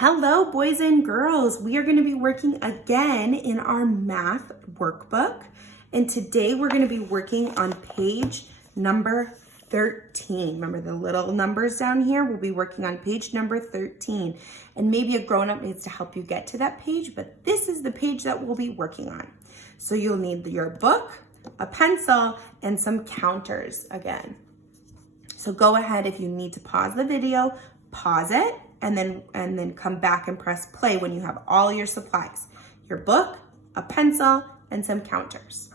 Hello, boys and girls. We are going to be working again in our math workbook. And today we're going to be working on page number 13. Remember the little numbers down here? We'll be working on page number 13. And maybe a grown-up needs to help you get to that page, but this is the page that we'll be working on. So you'll need your book, a pencil, and some counters again. So go ahead, if you need to pause the video, pause it, and then come back and press play when you have all your supplies. Your book, a pencil, and some counters.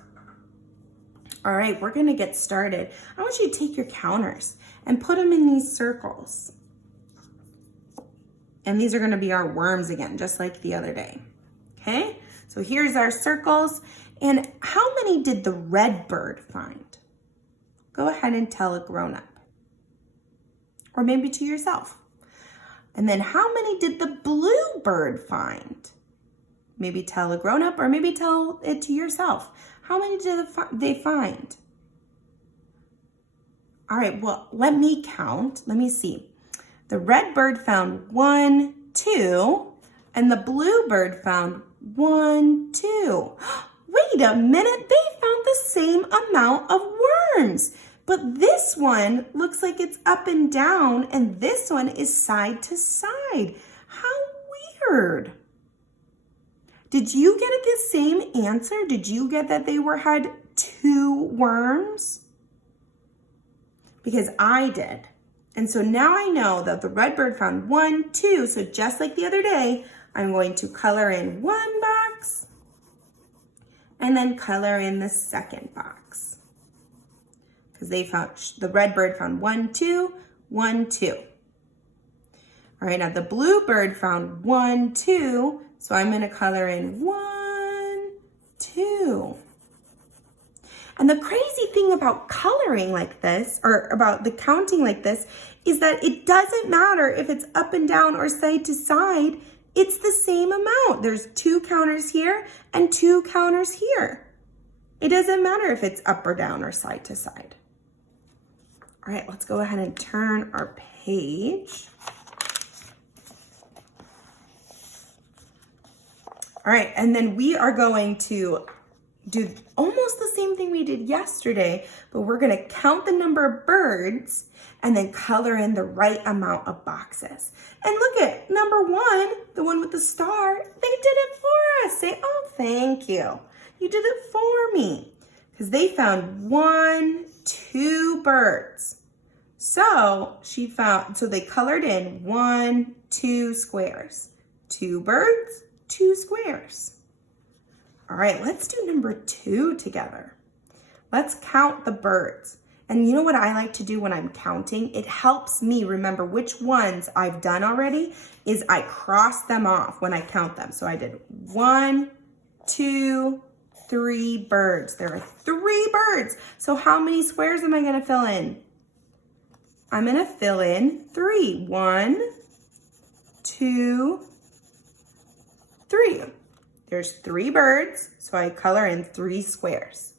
All right, we're gonna get started. I want you to take your counters and put them in these circles. And these are gonna be our worms again, just like the other day. Okay, so here's our circles. And how many did the red bird find? Go ahead and tell a grown-up. Or maybe to yourself. And then how many did the blue bird find? Maybe tell a grown-up or maybe tell it to yourself. How many did they find? All right, well, let me count. Let me see. The red bird found 1, 2, and the blue bird found 1, 2. Wait a minute, they found the same amount of worms. But this one looks like it's up and down, and this one is side to side. How weird. Did you get the same answer? Did you get that they had 2 worms? Because I did. And so now I know that the red bird found 1, 2. So just like the other day, I'm going to color in one box and then color in the second box. Because the red bird found 1, 2, 1, 2. All right, now the blue bird found 1, 2, so I'm going to color in 1, 2. And the crazy thing about coloring like this, or about the counting like this, is that it doesn't matter if it's up and down or side to side, it's the same amount. There's 2 counters here and 2 counters here. It doesn't matter if it's up or down or side to side. All right, let's go ahead and turn our page. All right, and then we are going to do almost the same thing we did yesterday, but we're gonna count the number of birds and then color in the right amount of boxes. And look at number 1, the one with the star, they did it for us. Say, oh, thank you. You did it for me. Because they found 1, 2 birds. So they colored in 1, 2 squares. 2 birds, 2 squares. All right, let's do number 2 together. Let's count the birds. And you know what I like to do when I'm counting? It helps me remember which ones I've done already, is I cross them off when I count them. So I did 1, 2, 3 birds. There are 3 birds. So how many squares am I going to fill in? I'm going to fill in 3. 1, 2, 3. There's 3 birds, so I color in 3 squares.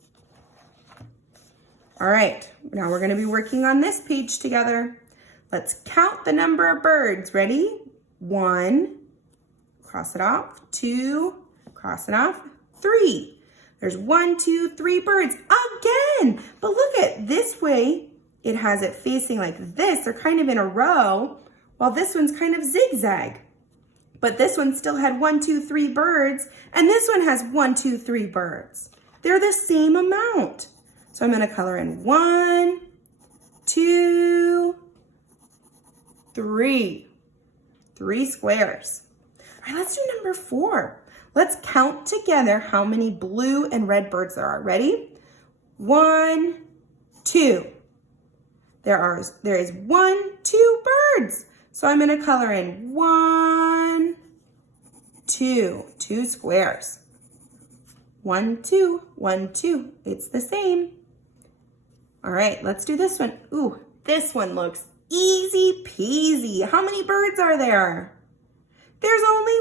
All right, now we're going to be working on this page together. Let's count the number of birds. Ready? 1, cross it off. 2, cross it off. 3. There's 1, 2, 3 birds again. But look at this way, it has it facing like this. They're kind of in a row, while this one's kind of zigzag. But this one still had 1, 2, 3 birds, and this one has 1, 2, 3 birds. They're the same amount. So I'm going to color in 1, 2, 3. 3 squares. All right, let's do number 4. Let's count together how many blue and red birds there are. Ready? 1, 2. There is 1, 2 birds. So I'm going to color in 1, 2. 2 squares. 1, 2, 1, 2. It's the same. All right, let's do this one. Ooh, this one looks easy peasy. How many birds are there? There's only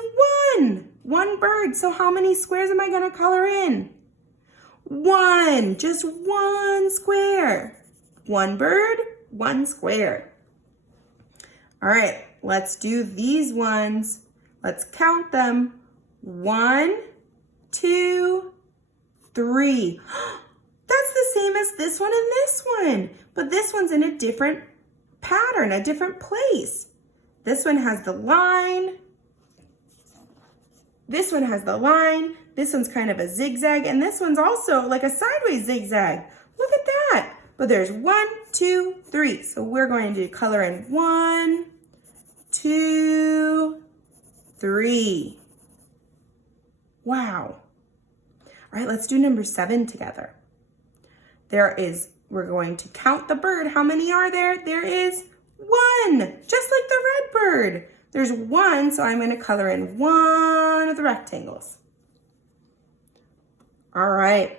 1 bird. So how many squares am I going to color in? 1, just 1 square. 1 bird, 1 square. All right, let's do these ones Let's count them. 1, 2, 3. That's the same as this one and this one, but this one's in a different pattern, a different place. This one has the line. This one has the line. This one's kind of a zigzag, and this one's also like a sideways zigzag. Look at that. But there's 1, 2, 3. So we're going to color in 1, 2, 3. Wow. All right, let's do number 7 together. We're going to count the bird. How many are there? There is 1, just like the red bird. There's 1, so I'm going to color in 1 of the rectangles. All right,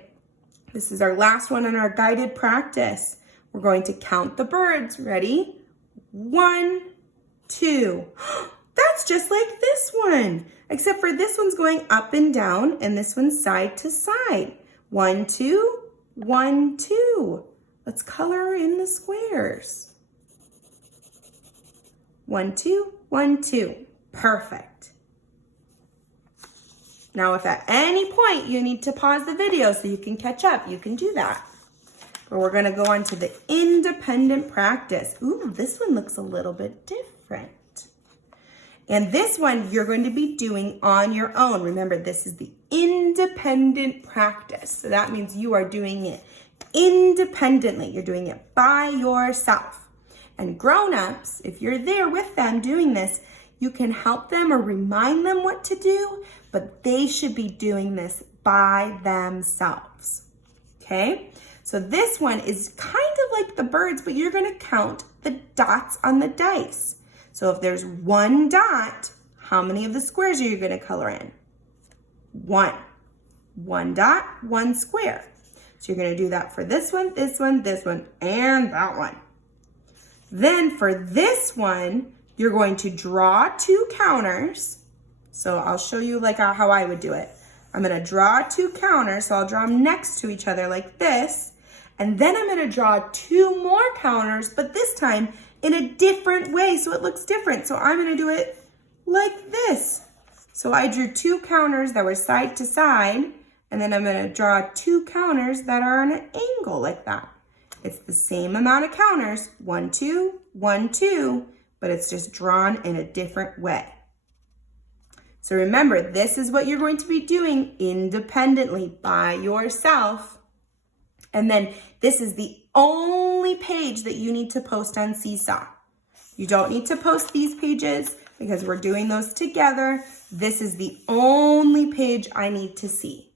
this is our last one in our guided practice. We're going to count the birds. Ready? 1, 2. That's just like this one, except for this one's going up and down, and this one's side to side. 1, 2, 1, 2. Let's color in the squares. 1, 2, 1, 2. Perfect. Now, if at any point you need to pause the video so you can catch up, you can do that. But we're gonna go on to the independent practice. Ooh, this one looks a little bit different. And this one you're going to be doing on your own. Remember, this is the independent practice. So that means you are doing it independently. You're doing it by yourself. And grown-ups, if you're there with them doing this, you can help them or remind them what to do, but they should be doing this by themselves. Okay? So this one is kind of like the birds, but you're going to count the dots on the dice. So if there's 1 dot, how many of the squares are you going to color in? 1. 1 dot, 1 square. So you're going to do that for this one, this one, this one, and that one. Then for this one, you're going to draw 2 counters. So I'll show you like how I would do it. I'm going to draw 2 counters. So I'll draw them next to each other like this. And then I'm going to draw 2 more counters, but this time in a different way so it looks different. So I'm going to do it like this. So I drew 2 counters that were side to side, and then I'm going to draw 2 counters that are on an angle like that. It's the same amount of counters, 1, 2, 1, 2, but it's just drawn in a different way. So remember, this is what you're going to be doing independently by yourself. And then this is the only page that you need to post on Seesaw. You don't need to post these pages because we're doing those together. This is the only page I need to see.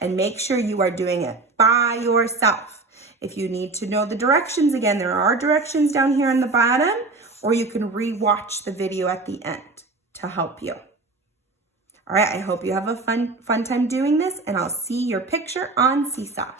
And make sure you are doing it by yourself. If you need to know the directions, again, there are directions down here on the bottom, or you can re-watch the video at the end to help you. All right, I hope you have a fun time doing this, and I'll see your picture on Seesaw.